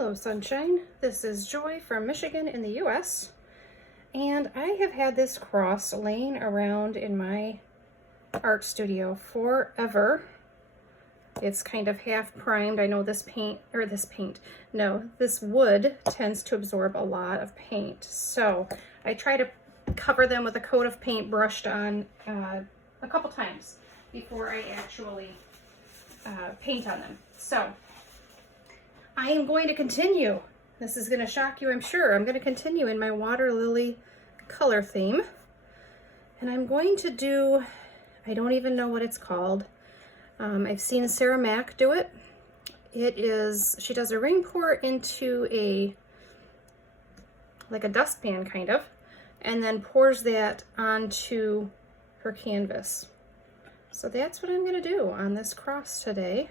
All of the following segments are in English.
Hello sunshine, this is Joy from Michigan in the US, and I have had this cross laying around in my art studio forever. It's kind of half primed. I know this wood tends to absorb a lot of paint, so I try to cover them with a coat of paint brushed on a couple times before I actually paint on them. So I am going to continue. This is going to shock you, I'm sure. I'm going to continue in my water lily color theme. And I'm going to do, I don't even know what it's called. I've seen Sarah Mack do it. She does a ring pour into like a dustpan kind of, and then pours that onto her canvas. So that's what I'm going to do on this cross today,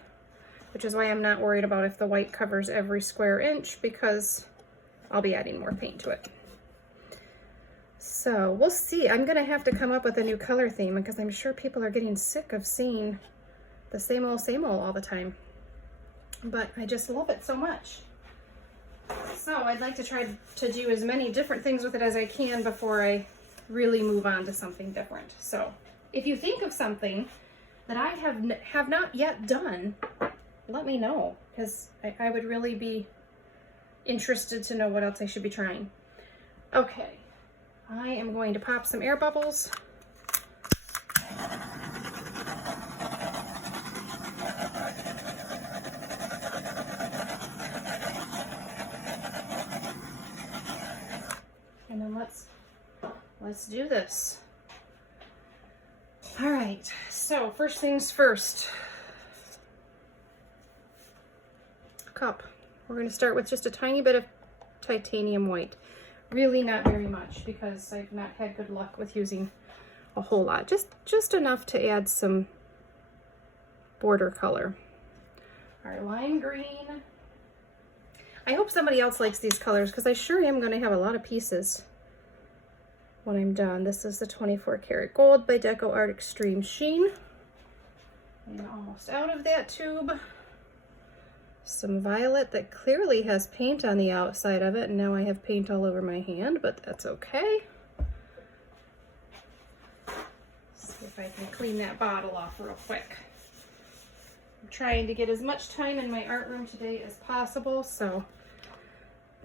which is why I'm not worried about if the white covers every square inch, because I'll be adding more paint to it. So we'll see. I'm gonna have to come up with a new color theme because I'm sure people are getting sick of seeing the same old all the time. But I just love it so much. So I'd like to try to do as many different things with it as I can before I really move on to something different. So if you think of something that I have not yet done, let me know, because I would really be interested to know what else I should be trying. Okay, I am going to pop some air bubbles. And then let's do this. All right, so first things first. Cup. We're going to start with just a tiny bit of titanium white. Really not very much, because I've not had good luck with using a whole lot. Just enough to add some border color. Our lime green. I hope somebody else likes these colors, because I sure am going to have a lot of pieces when I'm done. This is the 24 karat gold by Deco Art Extreme Sheen. I'm almost out of that tube. Some violet that clearly has paint on the outside of it, and now I have paint all over my hand, but that's okay. See if I can clean that bottle off real quick. I'm trying to get as much time in my art room today as possible, so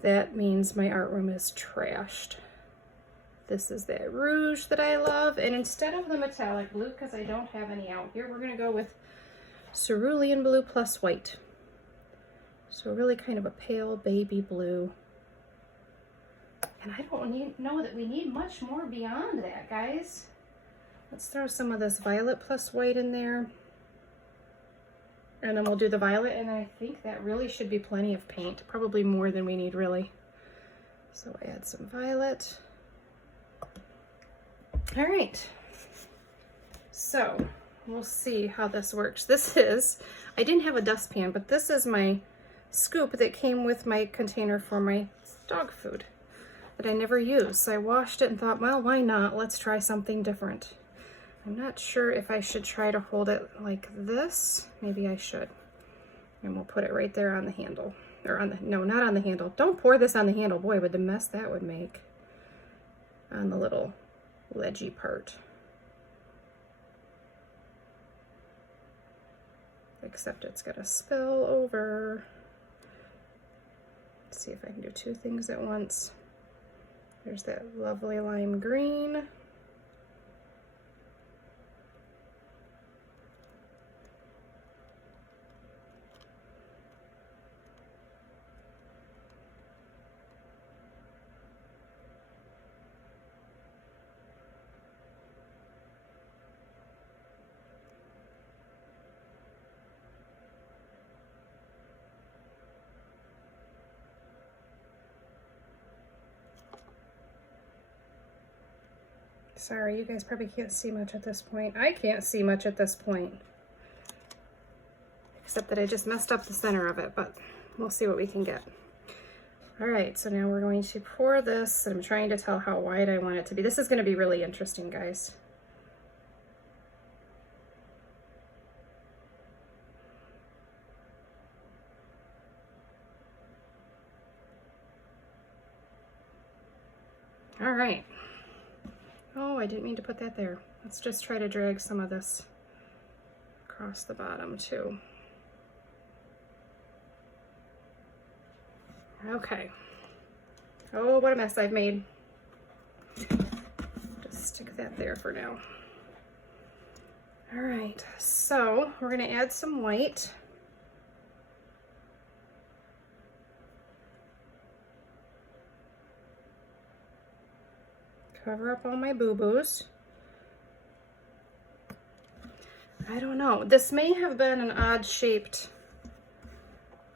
that means my art room is trashed. This is that rouge that I love, and instead of the metallic blue, because I don't have any out here, we're going to go with cerulean blue plus white. So really kind of a pale baby blue. And I don't know that we need much more beyond that, guys. Let's throw some of this violet plus white in there. And then we'll do the violet, and I think that really should be plenty of paint. Probably more than we need, really. So add some violet. All right. So we'll see how this works. I didn't have a dustpan, but this is my scoop that came with my container for my dog food that I never use. So I washed it and thought, well, why not? Let's try something different. I'm not sure if I should try to hold it like this. Maybe I should. And we'll put it right there on the handle. Or on the, no, not on the handle. Don't pour this on the handle. Boy, what the mess that would make on the little ledgy part. Except it's gonna spill over. See if I can do two things at once. There's that lovely lime green. Sorry, you guys probably can't see much at this point. I can't see much at this point. Except that I just messed up the center of it, but we'll see what we can get. All right, so now we're going to pour this, and I'm trying to tell how wide I want it to be. This is going to be really interesting, guys. All right. Oh, I didn't mean to put that there. Let's just try to drag some of this across the bottom too. Okay. Oh, what a mess I've made. Just stick that there for now. All right, so we're gonna add some white. Cover up all my boo-boos. I don't know, this may have been an odd shaped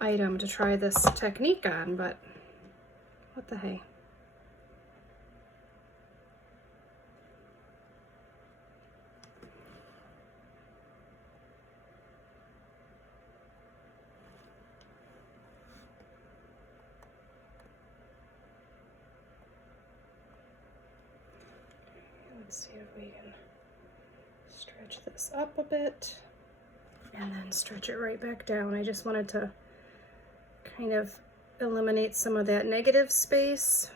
item to try this technique on, but what the hey. Let's see if we can stretch this up a bit and then stretch it right back down. I just wanted to kind of eliminate some of that negative space.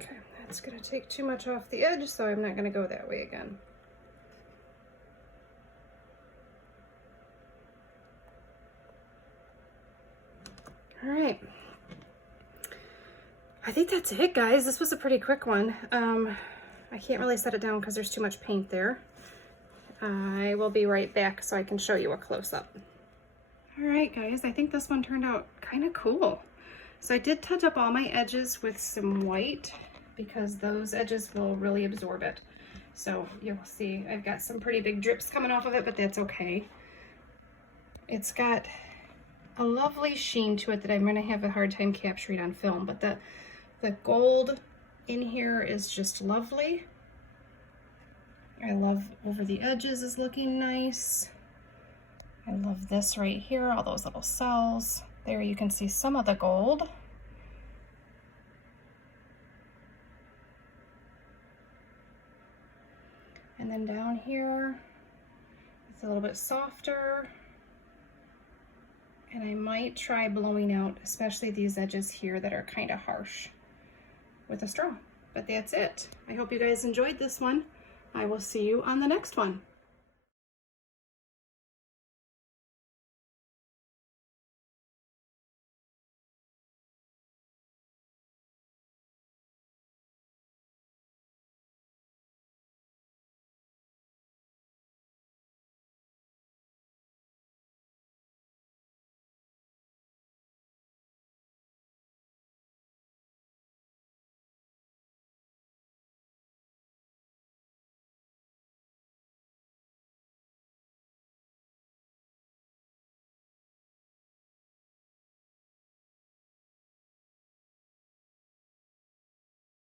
Okay, that's gonna take too much off the edge, so I'm not gonna go that way again. All right, I think that's it, guys. This was a pretty quick one. I can't really set it down because there's too much paint there. I will be right back so I can show you a close-up. All right, guys, I think this one turned out kind of cool. So I did touch up all my edges with some white because those edges will really absorb it. So you'll see I've got some pretty big drips coming off of it, but that's okay. It's got a lovely sheen to it that I'm going to have a hard time capturing on film, but the gold in here is just lovely. I love over the edges is looking nice. I love this right here, all those little cells. There you can see some of the gold. And then down here, it's a little bit softer. And I might try blowing out, especially these edges here that are kind of harsh with a straw. But that's it. I hope you guys enjoyed this one. I will see you on the next one.